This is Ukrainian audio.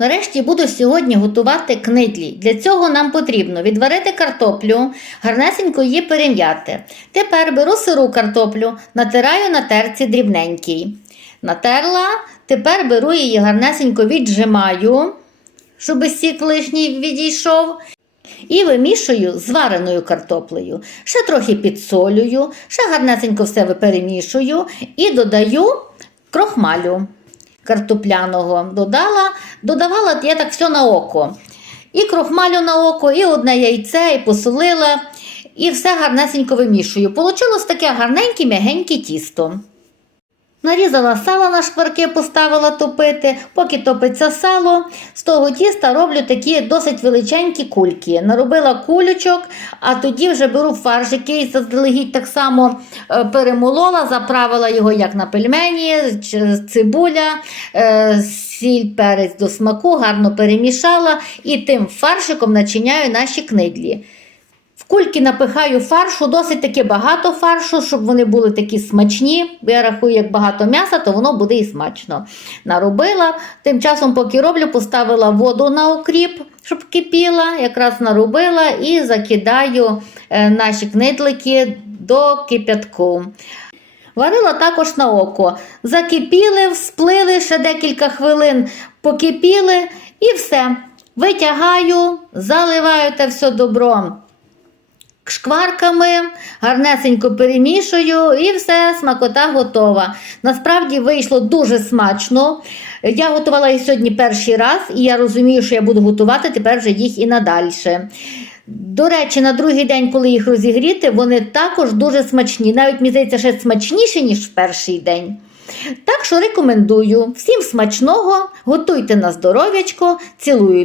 Нарешті буду сьогодні готувати книдлі. Для цього нам потрібно відварити картоплю, гарнесенько її перем'яти. Тепер беру сиру картоплю, натираю на терці дрібненький. Натерла, тепер беру її гарнесенько віджимаю, щоб сік лишній відійшов. І вимішую з вареною картоплею. Ще трохи підсолюю, ще гарнесенько все перемішую і додаю крохмалю картопляного. Додала, додавала я так все на око. І крохмалю на око, і одне яйце, і посолила, і все гарнесенько вимішую. Получилось таке гарненьке, м'ягеньке тісто. Нарізала сало на шкварки, поставила топити. Поки топиться сало, з того тіста роблю такі досить величенькі кульки. Наробила кулючок, а тоді вже беру фарш, який заздалегідь так само е, перемолола, заправила його як на пельмені, цибуля, е, сіль, перець до смаку, гарно перемішала і тим фаршиком начиняю наші книдлі. В кульки напихаю фаршу, досить таки багато фаршу, щоб вони були такі смачні. Я рахую, як багато м'яса, то воно буде і смачно. Наробила. Тим часом, поки роблю, поставила воду на окріп, щоб кипіла, якраз наробила і закидаю е, наші книдлики до кипятку. Варила також на око. Закипіли, всплили ще декілька хвилин, покипіли і все. Витягаю, заливаю те все добро шкварками, гарнесенько перемішую і все, смакота готова. Насправді вийшло дуже смачно. Я готувала їх сьогодні перший раз, і я розумію, що я буду готувати тепер вже їх і надальше. До речі, на другий день, коли їх розігріти, вони також дуже смачні. Навіть мені здається, ще смачніші, ніж в перший день. Так що рекомендую. Всім смачного, готуйте на здоров'ячко, цілую.